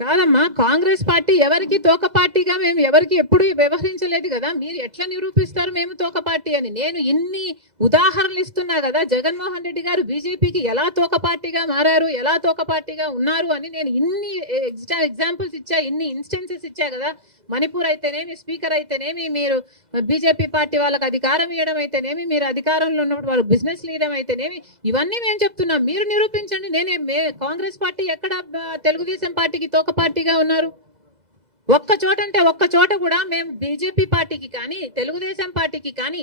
కాదమ్మా, కాంగ్రెస్ పార్టీ ఎవరికి తోక పార్టీగా మేము ఎవరికి ఎప్పుడు వ్యవహరించలేదు కదా. మీరు ఎట్లా నిరూపిస్తారు మేము తోక పార్టీ అని? నేను ఇన్ని ఉదాహరణలు ఇస్తున్నా కదా. జగన్మోహన్ రెడ్డి గారు బీజేపీకి ఎలా తోక పార్టీగా మారారు, ఎలా తోక పార్టీగా ఉన్నారు అని నేను ఇన్ని ఎగ్జాంపుల్స్ ఇచ్చా, ఇన్ని ఇన్స్టెన్సెస్ ఇచ్చా కదా. మణిపూర్ అయితేనేమి, స్పీకర్ అయితేనేమి, మీరు బీజేపీ పార్టీ వాళ్ళకి అధికారం ఇవ్వడం అయితేనేమి, మీరు అధికారంలో ఉన్నప్పుడు వాళ్ళు బిజినెస్ లీడర్ అయితేనేమి, ఇవన్నీ మేము చెప్తున్నాం. మీరు నిరూపించండి. కాంగ్రెస్ పార్టీ ఎక్కడ తెలుగుదేశం పార్టీకి తోక పార్టీగా ఉన్నారు? ఒక్క చోట అంటే ఒక్క చోట కూడా మేము బీజేపీ పార్టీకి కానీ తెలుగుదేశం పార్టీకి కానీ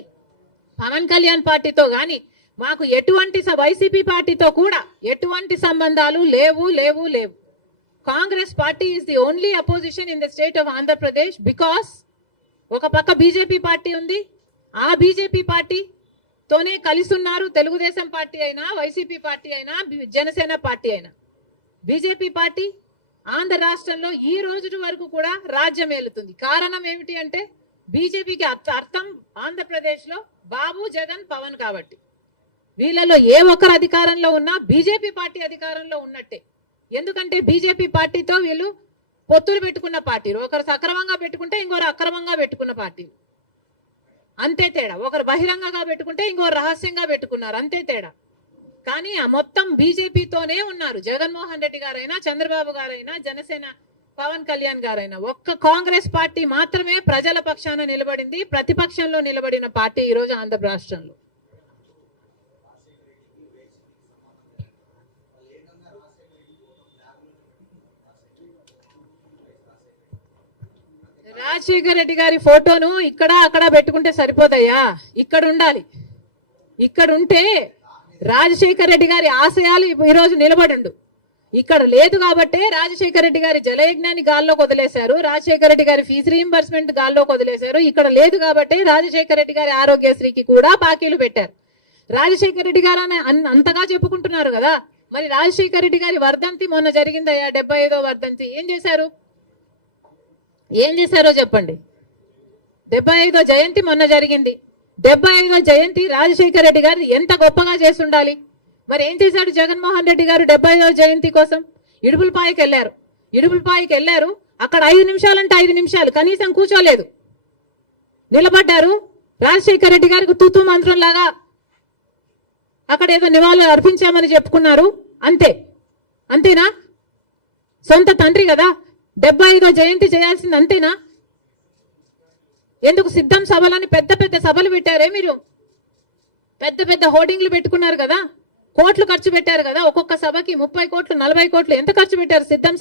పవన్ కళ్యాణ్ పార్టీతో కానీ మాకు ఎటువంటి వైసీపీ పార్టీతో కూడా ఎటువంటి సంబంధాలు లేవు లేవు లేవు. Congress party is the only opposition in the state of Andhra Pradesh because ఒక పక్క బీజేపీ పార్టీ ఉంది. ఆ బీజేపీ పార్టీ తోనే కలిసి ఉన్నారు తెలుగుదేశం పార్టీ అయినా, వైసీపీ పార్టీ అయినా, జనసేన పార్టీ అయినా. బీజేపీ పార్టీ ఆంధ్ర రాష్ట్రంలో ఈ రోజు వరకు కూడా రాజ్యం ఏలుతుంది. కారణం ఏమిటి అంటే బీజేపీకి అర్థం ఆంధ్రప్రదేశ్ లో బాబు, జగన్, పవన్ కాబట్టి. వీళ్ళలో ఏ ఒక్కరు అధికారంలో ఉన్నా బీజేపీ పార్టీ అధికారంలో ఉన్నట్టే. ఎందుకంటే బీజేపీ పార్టీతో వీళ్ళు పొత్తులు పెట్టుకున్న పార్టీలు. ఒకరు సక్రమంగా పెట్టుకుంటే ఇంకొకరు అక్రమంగా పెట్టుకున్న పార్టీలు, అంతే తేడా. ఒకరు బహిరంగంగా పెట్టుకుంటే ఇంకొకరు రహస్యంగా పెట్టుకున్నారు, అంతే తేడా. కానీ ఆ మొత్తం బీజేపీతోనే ఉన్నారు. జగన్మోహన్ రెడ్డి గారైనా, చంద్రబాబు గారైనా, జనసేన పవన్ కళ్యాణ్ గారైనా. ఒక్క కాంగ్రెస్ పార్టీ మాత్రమే ప్రజల పక్షాన నిలబడింది, ప్రతిపక్షంలో నిలబడిన పార్టీ ఈ రోజు ఆంధ్ర రాష్ట్రంలో. రాజశేఖర రెడ్డి గారి ఫోటోను ఇక్కడ అక్కడ పెట్టుకుంటే సరిపోతాయా? ఇక్కడ ఉండాలి. ఇక్కడ ఉంటే రాజశేఖర రెడ్డి గారి ఆశయాలు ఈరోజు నిలబడండు. ఇక్కడ లేదు కాబట్టే రాజశేఖర రెడ్డి గారి జలయజ్ఞాన్ని గాల్లోకి వదిలేశారు, రాజశేఖర రెడ్డి గారి ఫీజు రీయింబర్స్మెంట్ గాల్లోకి వదిలేశారు. ఇక్కడ లేదు కాబట్టే రాజశేఖర రెడ్డి గారి ఆరోగ్యశ్రీకి కూడా బాకీలు పెట్టారు. రాజశేఖర రెడ్డి గారు అంతగా చెప్పుకుంటున్నారు కదా. మరి రాజశేఖర రెడ్డి గారి వర్ధంతి మొన్న జరిగిందయ్యా, 75వ వర్ధంతి. ఏం చేశారో చెప్పండి. 75వ జయంతి మొన్న జరిగింది. 75వ జయంతి రాజశేఖర రెడ్డి గారు ఎంత గొప్పగా చేసి ఉండాలి. మరి ఏం చేశాడు జగన్మోహన్ రెడ్డి గారు 75వ జయంతి కోసం? ఇడుపులపాయకి వెళ్ళారు. అక్కడ 5 నిమిషాలంటే 5 నిమిషాలు కనీసం కూర్చోలేదు, నిలబడ్డారు. రాజశేఖర రెడ్డి గారికి తూతూ మంత్రం లాగా అక్కడ ఏదో నివాళులు అర్పించామని చెప్పుకున్నారు, అంతేనా? సొంత తండ్రి కదా, 75వ జయంతి చేయాల్సింది, అంతేనా? ఎందుకు సిద్ధం సభలని పెద్ద పెద్ద సభలు పెట్టారే మీరు? పెద్ద పెద్ద హోర్డింగ్లు పెట్టుకున్నారు కదా, కోట్లు ఖర్చు పెట్టారు కదా. ఒక్కొక్క సభకి 30 కోట్లు 40 కోట్లు ఎంత ఖర్చు పెట్టారు సిద్ధం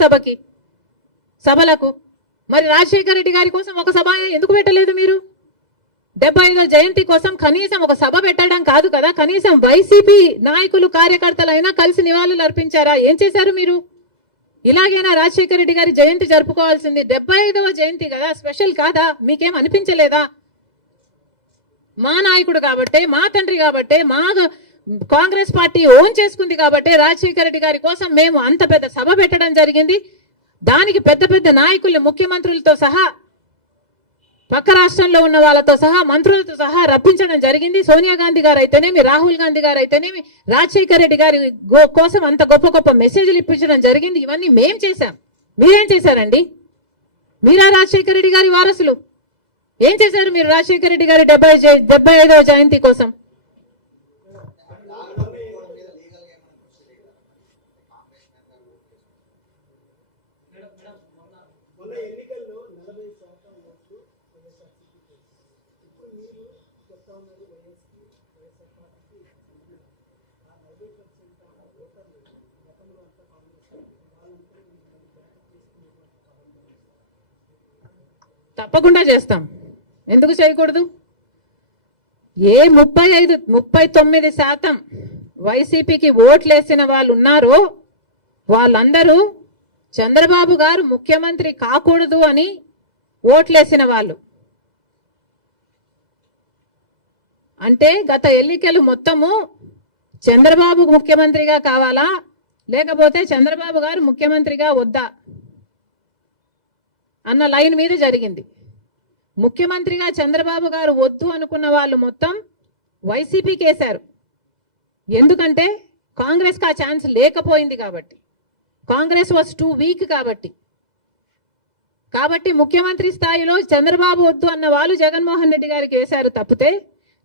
సభలకు? మరి రాజశేఖర రెడ్డి గారి కోసం ఒక సభ ఎందుకు పెట్టలేదు మీరు? 75వ జయంతి కోసం కనీసం ఒక సభ పెట్టడం కాదు కదా, కనీసం వైసీపీ నాయకులు కార్యకర్తలైనా కలిసి నివాళులు అర్పించారా? ఏం చేశారు మీరు? ఇలాగైనా రాజశేఖర రెడ్డి గారి జయంతి జరుపుకోవాల్సింది. 75వ జయంతి కదా, స్పెషల్ కాదా? మీకేం అనిపించలేదా? మా నాయకుడు కాబట్టే, మా తండ్రి కాబట్టే, మా కాంగ్రెస్ పార్టీ ఓన్ చేసుకుంది కాబట్టి రాజశేఖర రెడ్డి గారి కోసం మేము అంత పెద్ద సభ పెట్టడం జరిగింది. దానికి పెద్ద పెద్ద నాయకులు, ముఖ్యమంత్రులతో సహా, పక్క రాష్ట్రంలో ఉన్న వాళ్ళతో సహా, మంత్రులతో సహా రప్పించడం జరిగింది. సోనియా గాంధీ గారు అయితేనేమి, రాహుల్ గాంధీ గారు అయితేనేమి, రాజశేఖర రెడ్డి గారి కోసం అంత గొప్ప గొప్ప మెసేజ్లు ఇప్పించడం జరిగింది. ఇవన్నీ మేం చేశాం. మీరేం చేశారండి? మీరా రాజశేఖర రెడ్డి గారి వారసులు? ఏం చేశారు మీరు రాజశేఖర రెడ్డి గారి 75వ జయంతి కోసం? తప్పకుండా చేస్తాం, ఎందుకు చేయకూడదు? ఏ 39% వైసీపీకి ఓట్లేసిన వాళ్ళు ఉన్నారో వాళ్ళందరూ చంద్రబాబు గారు ముఖ్యమంత్రి కాకూడదు అని ఓట్లేసిన వాళ్ళు. అంటే గత ఎన్నికలు మొత్తము చంద్రబాబు ముఖ్యమంత్రిగా కావాలా, లేకపోతే చంద్రబాబు గారు ముఖ్యమంత్రిగా వద్దా అన్న లైన్ మీద జరిగింది. ముఖ్యమంత్రిగా చంద్రబాబు గారు వద్దు అనుకున్న వాళ్ళు మొత్తం వైసీపీకి వేశారు. ఎందుకంటే కాంగ్రెస్కి ఆ ఛాన్స్ లేకపోయింది కాబట్టి, కాంగ్రెస్ వాజ్ టూ వీక్ కాబట్టి. కాబట్టి ముఖ్యమంత్రి స్థాయిలో చంద్రబాబు వద్దు అన్న వాళ్ళు జగన్మోహన్ రెడ్డి గారికి వేశారు తప్పితే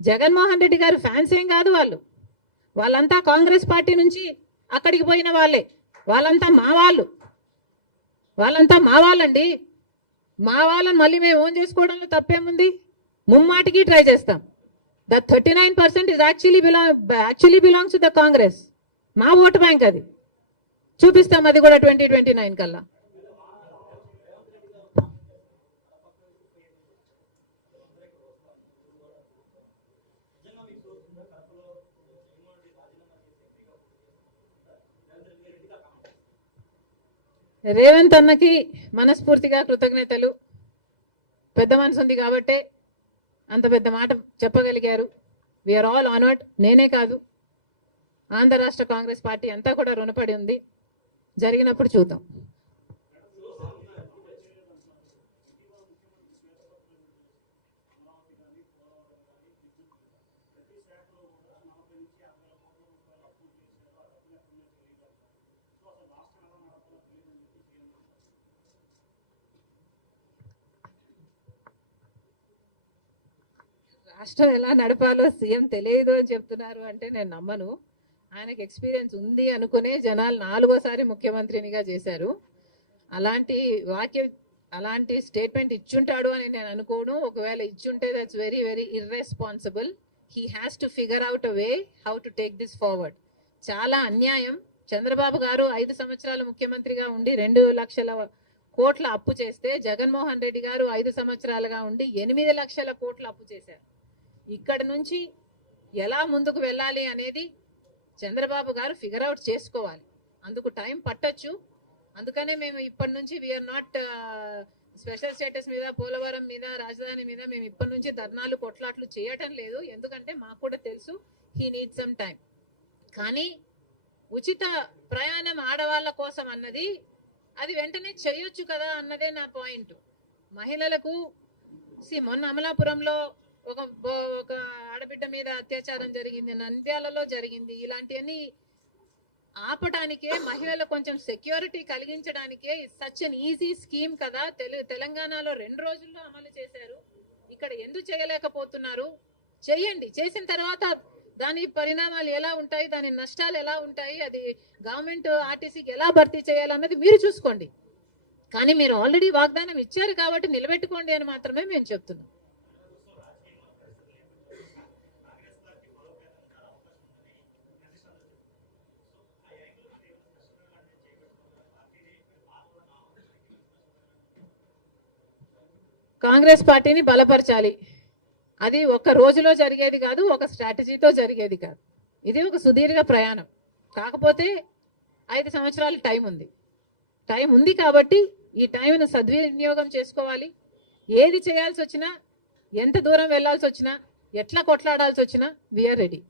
జగన్మోహన్ రెడ్డి గారు ఫ్యాన్స్ ఏం కాదు వాళ్ళంతా కాంగ్రెస్ పార్టీ నుంచి అక్కడికి పోయిన వాళ్ళే. వాళ్ళంతా మా వాళ్ళండి. మా వాళ్ళని మళ్ళీ మేము ఓన్ చేసుకోవడంలో తప్పేముంది? ముమ్మాటికి ట్రై చేస్తాం. The 39% is actually belongs to the Congress. మా ఓటు బ్యాంక్ అది. చూపిస్తాం అది కూడా 2029 కల్లా. రేవంత్ అన్నకి మనస్ఫూర్తిగా కృతజ్ఞతలు. పెద్ద మనసు ఉంది కాబట్టే అంత పెద్ద మాట చెప్పగలిగారు. We are all honoured. నేనే కాదు, ఆంధ్ర రాష్ట్ర కాంగ్రెస్ పార్టీ అంతా కూడా రుణపడి ఉంది. జరిగినప్పుడు చూద్దాం. రాష్ట్రం ఎలా నడపాలో సీఎం తెలియదు అని చెప్తున్నారు అంటే నేను నమ్మను. ఆయనకి ఎక్స్పీరియన్స్ ఉంది అనుకునే జనాలు 4వ సారి ముఖ్యమంత్రినిగా చేశారు. అలాంటి స్టేట్మెంట్ ఇచ్చుంటాడు అని నేను అనుకోను. ఒకవేళ ఇచ్చుంటే that's very very irresponsible. He has to figure out a way how to take this forward. చాలా అన్యాయం. చంద్రబాబు గారు 5 సంవత్సరాలు ముఖ్యమంత్రిగా ఉండి 2 లక్షల కోట్ల అప్పు చేస్తే జగన్మోహన్ రెడ్డి గారు 5 సంవత్సరాలుగా ఉండి 8 లక్షల కోట్ల అప్పు చేశారు. ఇక్కడ నుంచి ఎలా ముందుకు వెళ్ళాలి అనేది చంద్రబాబు గారు ఫిగర్ అవుట్ చేసుకోవాలి. అందుకు టైం పట్టొచ్చు. అందుకనే మేము ఇప్పటి నుంచి వీఆర్ నాట్ స్పెషల్ స్టేటస్ మీద, పోలవరం మీద, రాజధాని మీద మేము ఇప్పటి నుంచి ధర్నాలు కొట్లాట్లు చేయటం లేదు. ఎందుకంటే మాకు కూడా తెలుసు హీ నీడ్ సమ్ టైం. కానీ ఉచిత ప్రయాణం ఆడవాళ్ళ కోసం అన్నది అది వెంటనే చేయొచ్చు కదా అన్నదే నా పాయింట్. మహిళలకు మొన్న అమలాపురంలో ఒక ఆడబిడ్డ మీద అత్యాచారం జరిగింది, నంద్యాలలో జరిగింది. ఇలాంటివన్నీ ఆపడానికే, మహిళలకు కొంచెం సెక్యూరిటీ కలిగించడానికే సచ్ అన్ ఈజీ స్కీమ్ కదా. తెలంగాణలో 2 రోజుల్లో అమలు చేశారు. ఇక్కడ ఎందుకు చేయలేకపోతున్నారు? చెయ్యండి. చేసిన తర్వాత దాని పరిణామాలు ఎలా ఉంటాయి, దాని నష్టాలు ఎలా ఉంటాయి, అది గవర్నమెంట్ ఆర్టీసీకి ఎలా భర్తీ చేయాలన్నది మీరు చూసుకోండి. కానీ మీరు ఆల్రెడీ వాగ్దానం ఇచ్చారు కాబట్టి నిలబెట్టుకోండి అని మాత్రమే మేము చెప్తున్నాం. కాంగ్రెస్ పార్టీని బలపరచాలి. అది ఒక రోజులో జరిగేది కాదు, ఒక స్ట్రాటజీతో జరిగేది కాదు. ఇది ఒక సుదీర్ఘ ప్రయాణం. కాకపోతే 5 సంవత్సరాలు టైం ఉంది కాబట్టి ఈ టైంను సద్వినియోగం చేసుకోవాలి. ఏది చేయాల్సి వచ్చినా, ఎంత దూరం వెళ్లాల్సి వచ్చినా, ఎట్లా కొట్లాడాల్సి వచ్చినా వీఆర్ రెడీ.